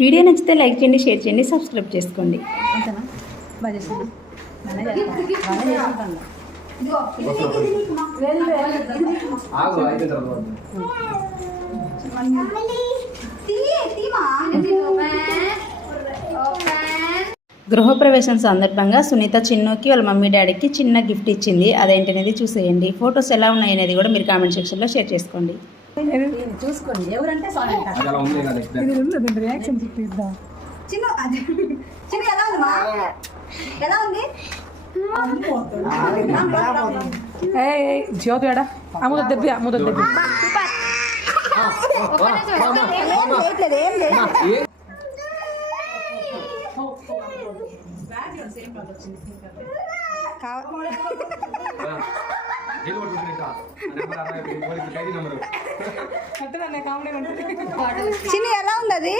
Video నచ్చితే like చేయండి, share చేయండి, సబ్స్క్రైబ్ చేసుకోండి. గృహప్రవేశం సందర్భంగా సునీత చిన్నుకి వాళ్ళ మమ్మీ డాడీకి చిన్న గిఫ్ట్ ఇచ్చింది. అదేంటనేది చూసేయండి. ఫొటోస్ ఎలా ఉన్నాయి అనేది కూడా మీరు కామెంట్ సెక్షన్లో షేర్ చేసుకోండి. చూసుకోండి ఎవరంటే ఎలా ఉంది జ్యోతి ఏడా అమ్ముద దెబ్బి చిన్న ఎలా ఉంది అది